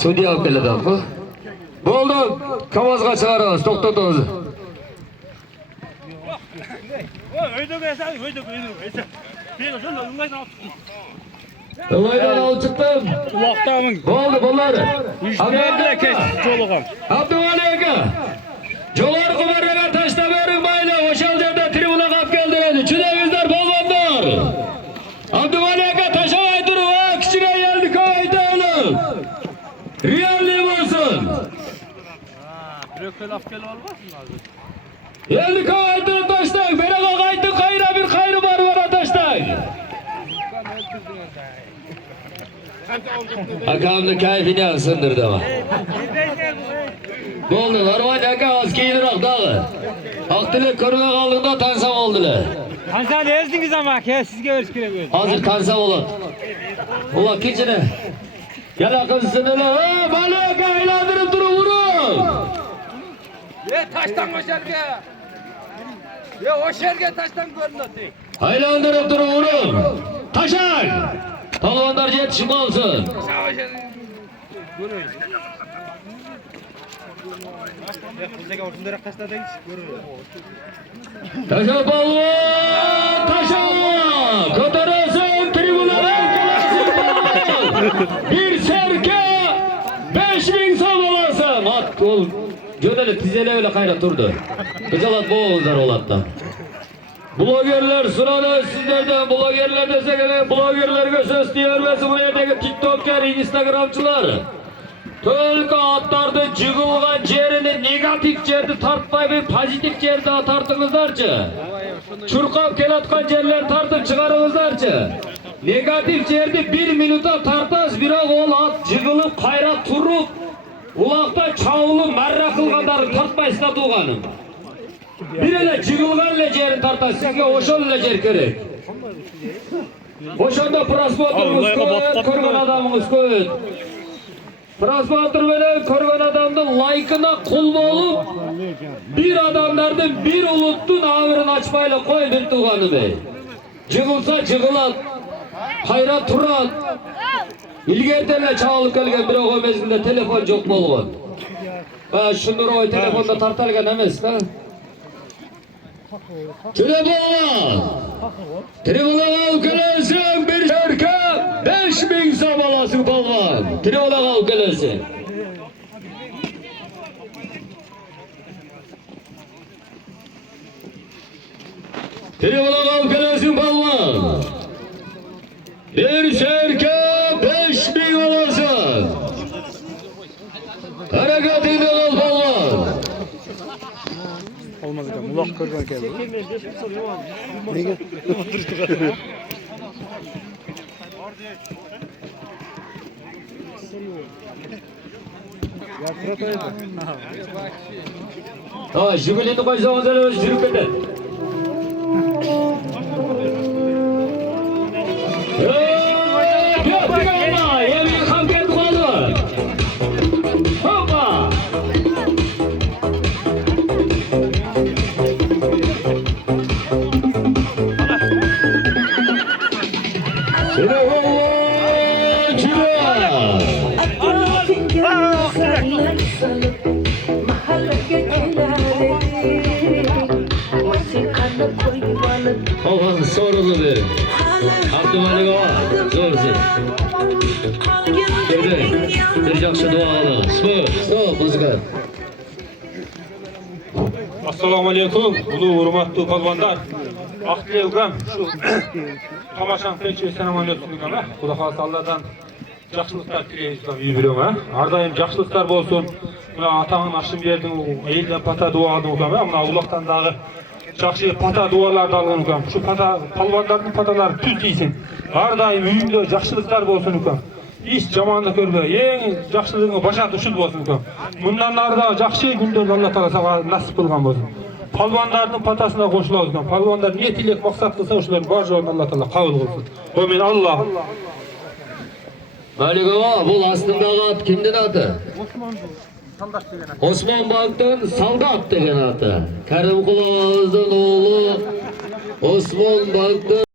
Sudya olib keladi bu. Bo'ldi, qog'ozga chiqaramiz, to'xtatamiz. O'ydan olib chiqdim. Vaqtdamin. Bo'ldi, bo'ladi. Abduvali aka. Jo'lar qumarlarga tashlab bering mayli. O'sha yerda tribuna qolib keldi. Chudangizlar bo'lmabdir. Abduvali aka tashlay turib, kichkina yerni ko'ytaylik. Realli bo'lsin. Brökel afkel olmasın hozir. Yerni ko'ytib tashlang. Beraga qaytib, qayra bir qayri bor tashlang. Akamni kayfini ham sindirdi ama. Bo'ldi, Norman aka oz keyinroq dag'i. Vaqtida ko'rmay qoldiqda tansam oldilar. Tansam ezdingiz ama aka, sizga o'rish kerak o'zi. Hozir tansam bo'ladi. Ular kechini. Yana qilsinlar. Bali aka aylantirib turib urib. Taştan o'sha yerga. O'sha yerga taştan ko'rinadi. Aylantirib turib urib. Tashang. Palvonlar yetishib olsin. Tasha palvon, tasha! Ko'tarasan tribunadan kelasan. Bir serka 5000 so'm olasan. Mat ol. Jo'dali tizele öyle qayra turdi. Qizalat bo'g'izlar olatdan. Blogerler sırada sizlerden blogerler desek blogerlerge söz diyermesin bu yerdeki TikToker, Instagramçılar. Tölke attardı jığılgan jerini negatif jerdi tartpay bir pozitif jerdi tartыңыздарчы. Çurkap kelatkan jerler tartıp çıkarыңыздарчы. Negatif jerdi 1 minuta tartas biroq ol at jığılıp qayra turup ulaqta çağılıp marra kılgandары tartpайсыздар туғаным. Bir ele jığılgan jerini tartas sizge oşol jer kerek. Oşonda prosмотрыңыз көп, көрген адамыңыз көп. Prosмотр bilen körgen adamdın like'ına kul olup bir adamlardan bir uluttun ağırını açmayla koydun tuğanı bey. Jığılsa jığılat, hayra turat. İlgertene çağılıp gelgen bir oğu mezginde telefon çok bolğun. Şundur oy telefonda tartalgan emes ha. Şöyle bolğun. Tribuna kelesen bir şarkı 5000 so'm olasın bolğun. Tribuna kelesen. Tribuna kelesen bolğun. Bir şarkı 5000 olasın. Hareketinde ol bolğun. Olmaz hocam, ulaq ko'rgan keldi. Nega? Ha, Jigulini qo'ysangiz o'zi yurib ketadi. Oğlan sorulu verin. Abdüvali baba, zorsi. Bir жақсы dua alın. Stop, muzika. Assalamu alaikum, ulu hurmatlı palvonlar. Vaqtli ukam, shu tomoshan qilishga assalomu alaykum ukam. Xudo xolasa Allohdan yaxshiliklar tilaymiz ukam, yuravering ha. Har doim yaxshiliklar bo'lsin. Mana atağın aşım berdim, eldan pata dua aldım ukam. Mana Allohdan dağı yaxshi pata dualarni algan ukam. Shu pata palvonlarning patalari tuz deysin. Har doim uyingda yaxshiliklar bo'lsin ukam. Hiç zamanında görme, eng yaxshiligiga boshqa shu bo'lsin ukam. Bundan narida yaxshi kunlarni Alloh taolo sana nasib qilgan bo'lsin. Palvonlarning patasına qo'shiladi ukam. Palvonlar ne tilak maqsad qilsa o'shalarning bor joyini Alloh taolo qabul qilsin. Amin Allah. Malik aka, bu astındağı at kimden atı? Osman Bank'tan Saldat degen atı. Karim Kulağız'ın oğlu Osman Bank'tan